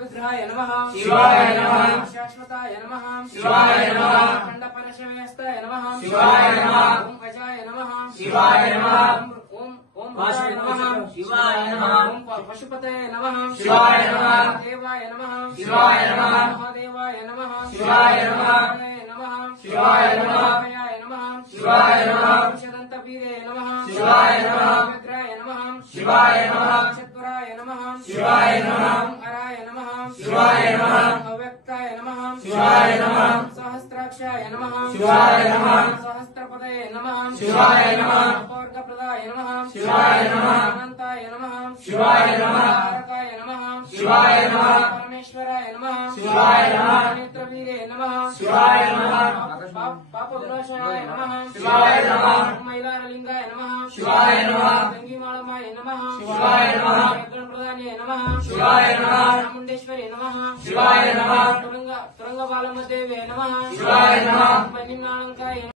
विग्रहाय नमः शिवाय नमः शाश्वताय नमः शिवाय नमः खंड परशवेस्ताय नमः शिवाय नमः ओम अजाय नमः शिवाय नमः ओम रुद्राय नमः शिवाय नमः ओम पशुपतये नमः शिवाय नमः देवाय नमः शिवाय नमः महादेवाय नमः शिवाय नमः शिवाय नमः शिवाय नमः शिवाय नमः विशदन्तवीरे नमः शिवाय नमः विग्रहाय नमः शिवाय नमः चतुराय नमः शिवाय नमः अराय नमः शिवाय नमः अव्यक्ताय नमः शिवाय नमः सहस्राक्षाय नमः शिवाय नमः सहस्रपदये नमः शिवाय नमः अपवर्गप्रदाय नमः शिवाय नमः अनन्ताय नमः शिवाय नमः तारकाय नमः शिवाय नमः परमेश्वराय नमः शिवाय नमः नेत्रवीरे नमः शिवाय नमः पापविनाशाय नमः शिवाय नमः मैलारलिंगाय नमः शिवाय नमः गंगीमालमाय नमः शिवाय नमः गणप्रदान्ये नमः शिवाय नमः चामुण्डेश्वरी नमः शिवाय नमः तुरंगबालमदेवे नमः शिवाय नमः मणिनाळंकाय